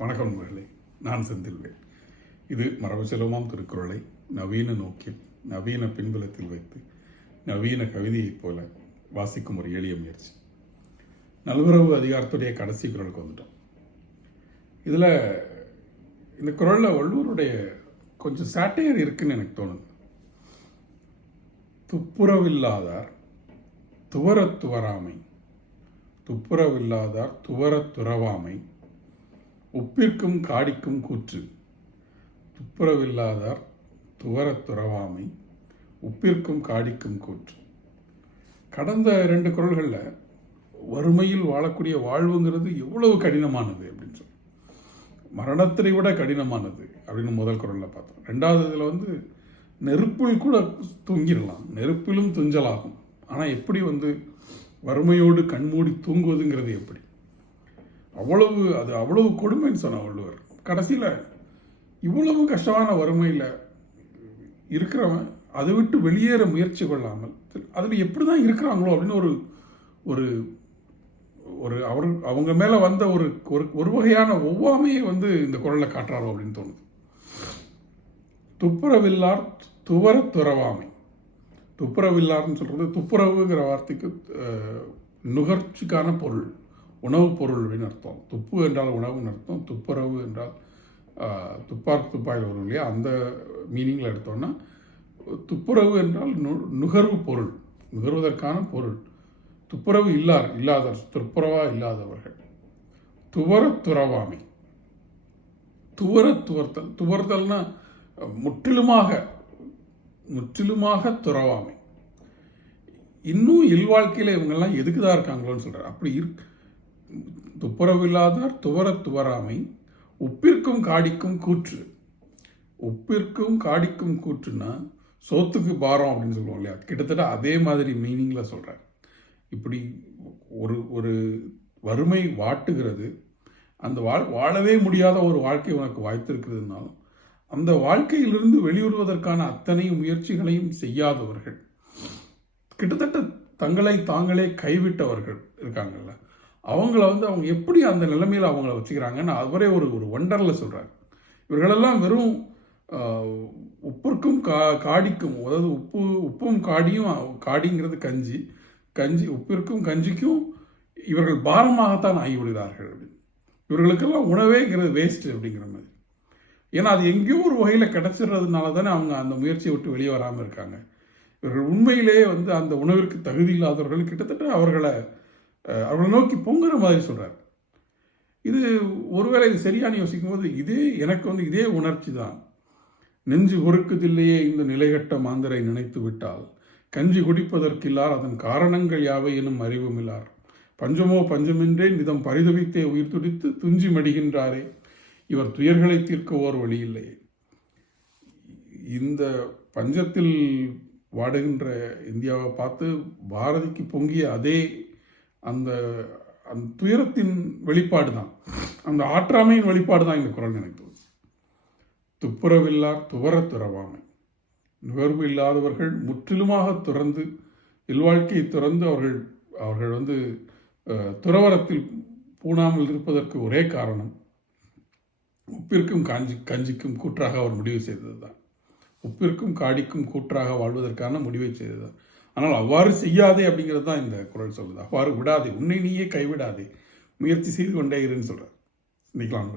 வணக்கம் நண்பர்களே நான் செந்தில்வேல். இது மரபு செல்வமாம் திருக்குறளை நவீன நோக்கில் நவீன பின்புலத்தில் வைத்து நவீன கவிதையைப் போல வாசிக்கும் ஒரு எளிய முயற்சி. நல்வரவு அதிகாரத்துடைய கடைசி குரலுக்கு வந்துட்டோம். இதில் இந்த குரலில் வள்ளுவருடைய கொஞ்சம் சாட்டையர் இருக்குன்னு எனக்கு தோணுது. துப்புரவில்லாதார் துவரத் துவராமை துப்புரவில்லாதார் துவரத் துறவாமை உப்பிற்கும் காடிக்கும் கூற்று. துப்புரவில்லாதார் துவரத் துறவாமை உப்பிற்கும் காடிக்கும் கூற்று. கடந்த ரெண்டு குரல்களில் வறுமையில் வாழக்கூடிய வாழ்வுங்கிறது எவ்வளவு கடினமானது அப்படின்னு சொல்லி. மரணத்தை விட கடினமானது அப்படின்னு முதல் குரலில் பார்த்தோம். ரெண்டாவது இதில் வந்து நெருப்பில் கூட தூங்கிடலாம். நெருப்பிலும் துஞ்சலாகும். ஆனால் எப்படி வந்து வறுமையோடு கண்மூடி தூங்குவதுங்கிறது எப்படி? அவ்வளவு அது அவ்வளவு கொடுமைன்னு சொன்ன வள்ளுவர். கடைசியில் இவ்வளவு கஷ்டமான வறுமையில் இருக்கிறவன் அதை விட்டு வெளியேற முயற்சி கொள்ளாமல் அதில் எப்படி தான் இருக்கிறாங்களோ அப்படின்னு ஒரு ஒரு ஒரு அவர் அவங்க மேலே வந்த ஒரு ஒரு ஒரு வகையான ஒவ்வாமையை வந்து இந்த குரலில் காட்டுறாரோ அப்படின்னு தோணுது. துப்புரவில்லார் துவர துறவாமை. துப்புரவில்லார்னு சொல்கிறது துப்புரவுங்கிற வார்த்தைக்கு நுகர்ச்சிக்கான பொருள். உணவுப் பொருள் அப்படின்னு அர்த்தம். துப்பு என்றால் உணவுன்னு அர்த்தம். துப்புரவு என்றால் துப்பார் துப்பாயில் வரும் இல்லையா? அந்த மீனிங்கில் எடுத்தோம்னா துப்புரவு என்றால் நு நுகர்வு பொருள். நுகர்வதற்கான பொருள். துப்புரவு இல்லார் இல்லாத துப்புரவா இல்லாதவர்கள். துவர துறவாமை. துவர துவர்த்தல். துவர்த்தல்னா முற்றிலுமாக முற்றிலுமாக துறவாமை. இன்னும் இல்வாழ்க்கையில் இவங்கெல்லாம் எதுக்கு தான் இருக்காங்களோன்னு சொல்கிறார் அப்படி இருக்கு துப்புரவில்லாதார் துவரத் துவராமை உப்பிற்கும் காடிக்கும் கூற்று. உப்பிற்கும் காடிக்கும் கூற்றுன்னா சோத்துக்கு பாரம் அப்படின்னு சொல்லுவோம் இல்லையா? கிட்டத்தட்ட அதே மாதிரி மீனிங்கில் சொல்கிறார் இப்படி ஒரு ஒரு வறுமை வாட்டுகிறது. அந்த வாழ் வாழவே முடியாத ஒரு வாழ்க்கை உனக்கு வாய்த்திருக்கிறதுனாலும் அந்த வாழ்க்கையிலிருந்து வெளிவருவதற்கான அத்தனை முயற்சிகளையும் செய்யாதவர்கள். கிட்டத்தட்ட தங்களை தாங்களே கைவிட்டவர்கள் இருக்காங்கல்ல? அவங்கள வந்து அவங்க எப்படி அந்த நிலைமையில் அவங்கள வச்சுக்கிறாங்கன்னு அவரே ஒரு ஒரு ஒண்டரில் சொல்கிறார் இவர்களெல்லாம் வெறும் உப்பிற்கும் கா காடிக்கும் அதாவது உப்பு உப்பும் காடியும் காடிங்கிறது கஞ்சி. கஞ்சி உப்பிற்கும் கஞ்சிக்கும் இவர்கள் பாரமாகத்தான் ஆகிவிடுகிறார்கள் அப்படின்னு. இவர்களுக்கெல்லாம் உணவேங்கிறது வேஸ்ட் அப்படிங்கிற மாதிரி. ஏன்னா அது எங்கேயோ ஒரு வகையில் கிடைச்சிடுறதுனால தானே அவங்க அந்த முயற்சியை விட்டு வெளியே வராமல் இருக்காங்க. இவர்கள் உண்மையிலேயே வந்து அந்த உணவிற்கு தகுதி இல்லாதவர்கள் கிட்டத்தட்ட அவர்களை அவர்களை நோக்கி பொங்குற மாதிரி சொல்கிறார் இது ஒருவேளை இது சரியான யோசிக்கும் போது இதே எனக்கு வந்து இதே உணர்ச்சி தான். நெஞ்சு பொறுக்குதில்லையே இந்த நிலைகட்ட மாந்தரை நினைத்து விட்டால். கஞ்சி குடிப்பதற்கில்லார் அதன் காரணங்கள் யாவை எனும் அறிவுமில்லார் பஞ்சமோ பஞ்சமின்றே நிதம் பரிதவித்தே உயிர் துடித்து துஞ்சி மடிகின்றாரே. இவர் துயர்களை தீர்க்க ஓர் வழி இல்லையே இந்த பஞ்சத்தில் வாடுகின்ற இந்தியாவை பார்த்து பாரதிக்கு பொங்கிய அதே அந்த அந்த துயரத்தின் வெளிப்பாடு தான் அந்த ஆற்றாமையின் வெளிப்பாடு தான் இந்த குரல் எனக்கு தோணுது. துப்புரவில்லார் துவரத் துறவாமை. நுகர்வு இல்லாதவர்கள் முற்றிலுமாக துறந்து இல்வாழ்க்கையை துறந்து அவர்கள் அவர்கள் வந்து துறவரத்தில் பூணாமல் இருப்பதற்கு ஒரே காரணம் உப்பிற்கும் காஞ்சி கஞ்சிக்கும் கூற்றாக அவர் முடிவு செய்தது தான் உப்பிற்கும் காடிக்கும் கூற்றாக வாழ்வதற்கான முடிவை செய்தது தான் ஆனால் அவ்வாறு செய்யாதே அப்படிங்கிறது தான் இந்த குரல் சொல்லுது. அவ்வாறு விடாதே உன்னை நீயே கைவிடாதே முயற்சி செய்து கொண்டே இருன்னு சொல்கிறார் நிக்கலாம்